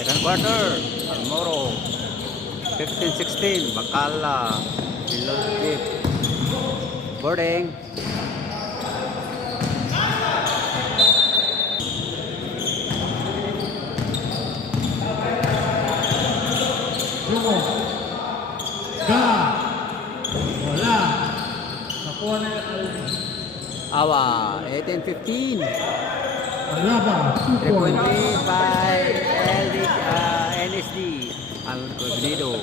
Second quarter, Almoro. 15-16, Bacala. Below the clip. Boarding. Wala. Nakuha na Awa, 18-15. Alaba. 3 point lead by NSD. Alcobedo.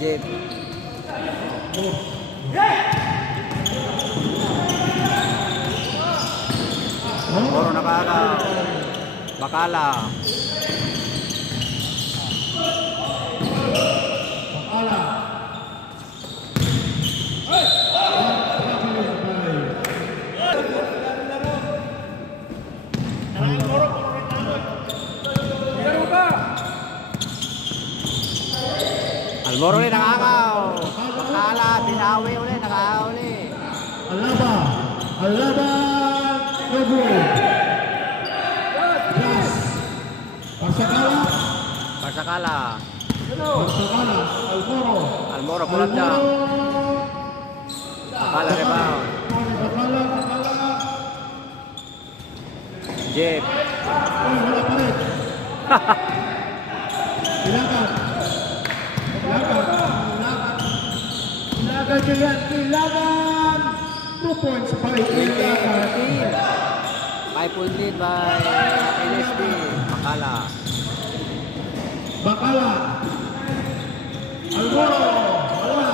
Jet. Puro nakakaw. Bacala. Bacala. Almoro ulit nakakaw. Bacala, binawi ulit, nakakauli. Alaba. Alaba. Lobo. Yes. Pasakala. Bacala. Pasakala. Almoro. Almoro pull-up down. Bacala rebound. Bacala. Bacala. Jeep. Wala pa rin. Ilagan. Ilagan niya yan. Ilagan. 2 points by Ilagan. 5 point lead by NSD. Bacala. Bacala. Almoro. Wala.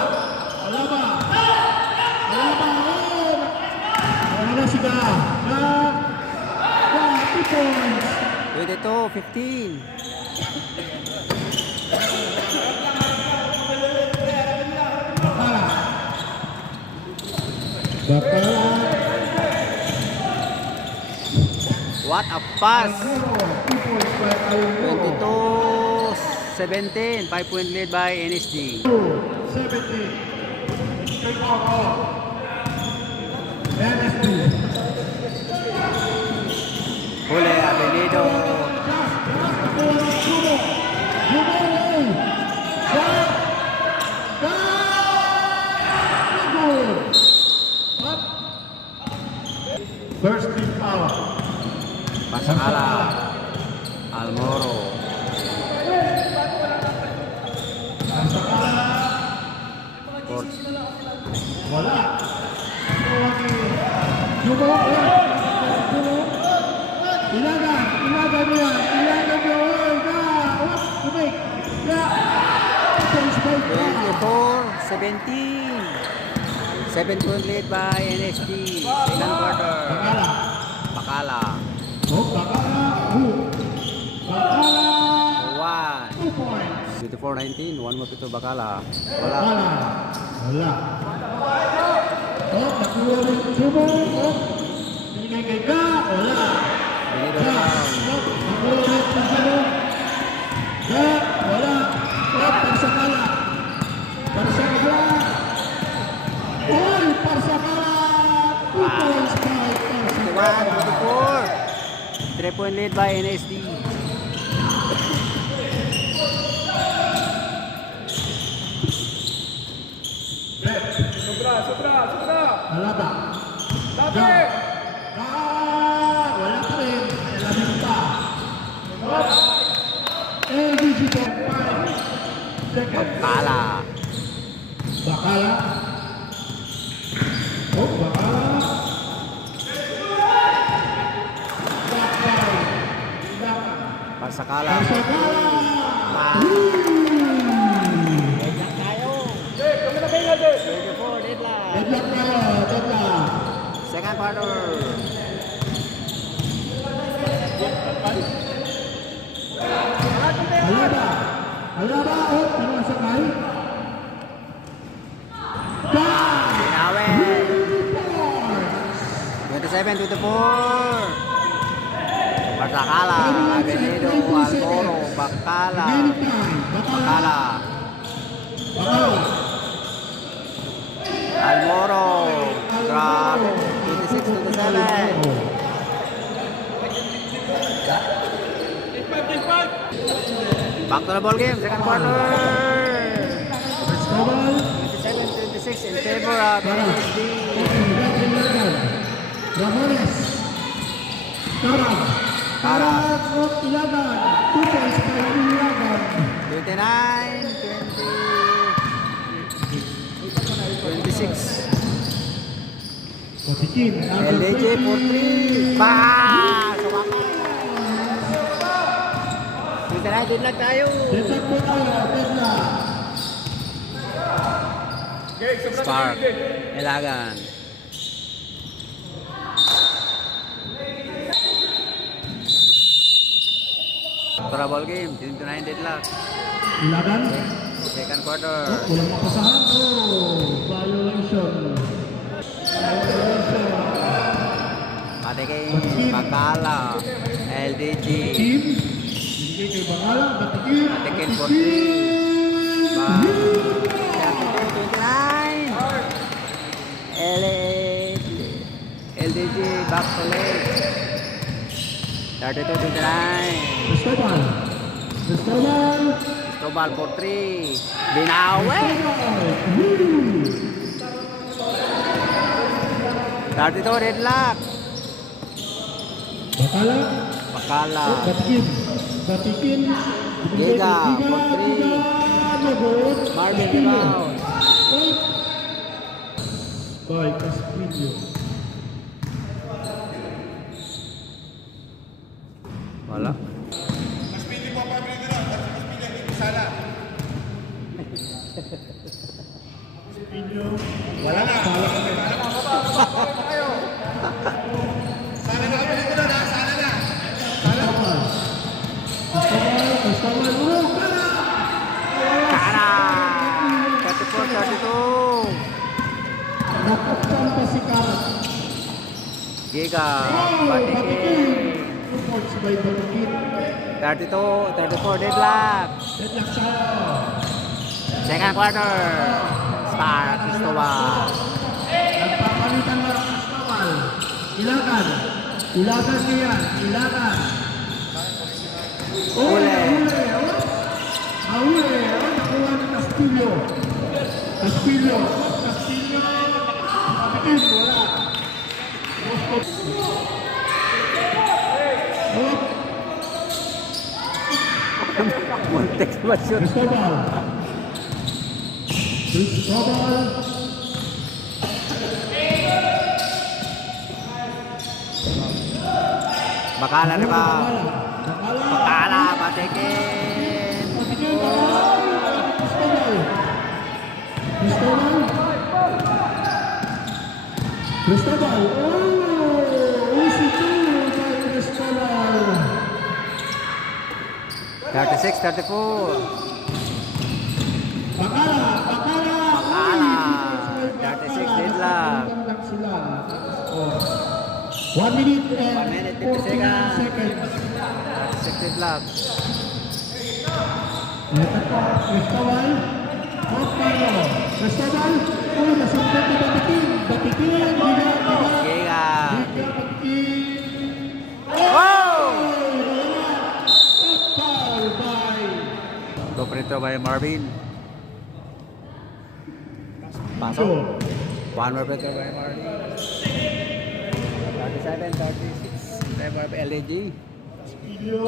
Alaba. Alaba. Wala na siya. 2 points. 22-15. Bacala. Bacala. What a pass! 2 points by Almoro. 22-17. 5 point lead by NSD. 17. Take off. NSD. Huli, Avenido. First team foul. Pasakala. Almoro. Court. Wala. Ilagan niya. Ilagan niya. Kumik. 24-17. 7 point lead by NSD. Second quarter. Bacala. Bacala. Bacala. Bacala. 1. 2 points. 24-19. 1 mo to Bacala. Wala. Wala. Nakuha rin sumo. Binigay kay Ga. Wala. Avenido rebound. Nakuha rin sumo. Ga. Wala. Parsakala. Parsakala. Uy! Parsakala. 2 points by Parsakala. 21-24. 3 point lead by NSD. Alaba. Ga. Wala pa rin. Alamin pa. LDG 5 seconds. Bacala. Bacala. Bacala. Pasakala. Parsakala. Deadlock tayo. 24 deadlock. Deadlock tayo. Deadlock. Second quarter. Alaba. Alaba. Pasakal. Ga. Awel. 27-24. Pasakala. Avenido. Almoro. Bacala. Bacala. Bacala. Almoro. Drop. 26 Back to the ball game, second quarter. Cristobal. 27-26 in favor of NSD. Ramones. Karag. Karag of Ilagan. 2 points by Ilagan. 26. Kotikin. LDJ for 3. Bah! Sa wakas. 29 din lang tayo. Deadlock po tayo. Deadlock. Spark. Ilagan. Para ball game, 29 deadlock. Ilagan. Second quarter. Walang mapasahan. Violation. Patikin, Bakala, LDG. Team. Hindi kay Bangala. Batikin. Patikin for 3. Bah. 32-29. LDG back to late. 32-29. Cristobal. Cristobal. Cristobal for 3. Binawe. 32 deadlock. Bakala. Bakala. Batikin. Batikin. Giga, for 3. Lagot. Marvin rebound. By Caspillo. Wala. Caspillo. Wala na. Sana na kami dito na. Sana na. Sana pa. Cristobal. Kara! 34-32. Nakapsan pa si Karat. Giga. Batikin. Patikin. 2 points by Batikin. 34 deadlock. Deadlock sa Second quarter. Spark. Cristobal. nagpapalitan na ang Cristobal. Ilagan. Ilagan niya. Ilagan. Huli. Huli. Nakuha ni Castillo. Castillo. Castillo. Batikin. Wala. Oh, Muntik ba shoot? Cristobal. Cristobal. Bakala rebound. Bakala. Bakala. Patikin. Cristobal. Oh, easy to by Cristobal. 36-34. Bakala. Bakala. 36 deadlock. Lang sila. 1 minute and 1 minute, 50 49 seconds. 36 deadlock. Ito po, Cristobal. Cristobal. Cristobal. Oh, nasundot ni Batikin. Batikin. Giga. Giga. Batikin. Wow! Foul by Go by Marvin. Pasok. One more free throw by Marvin. 37-36. Favor of LAG. Castillo.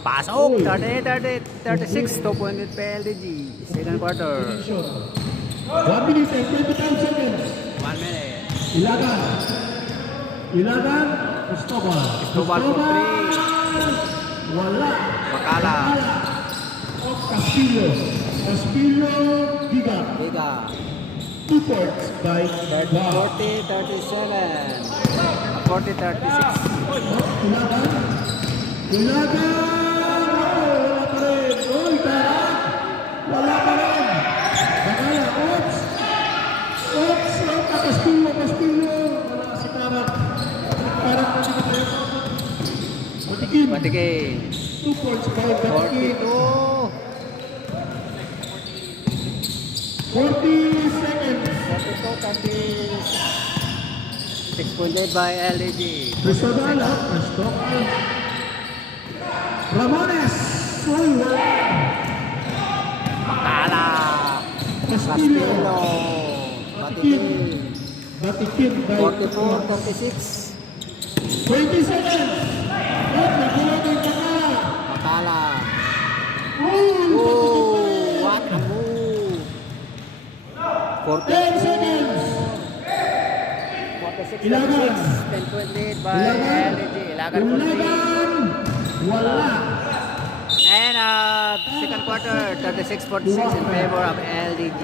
Pasok. 38-36. 2 point lead by LDG. Second quarter. 1 minute and 25 seconds. 1 minute. Ilagan. Ilagan. Cristobal. Cristobal for 3. Wala. Bakala. Of Castillo. Castillo. Giga. Giga. 2 points by Bob. 40-37. 40-36. Ilagan. Ilagan. Wala pa rin. Uy, Karat. Wala pa rin. Bakala. Oops. Oops. Castillo. Castillo. Wala si Karat. Karat na sila tayo. Batikin. Patikin. 2 points by Batikin. 42. 40 seconds. 42-36. 6 point lead by LDG. Cristobal out. Restock. Ramones. Uy, wala. Makala. Castillo. Castillo. Batikin. Batikin. Batikin by 44-36. 20 seconds. At nagulog ang Pakala. Makala. Uy, Oh, what a move. 10 seconds. 46-36. Ilagan. 10 point lead by Ilagan. LDG. Ilagan for three. Ulagan. Wala. And second quarter, 36-46 in favor of LDG.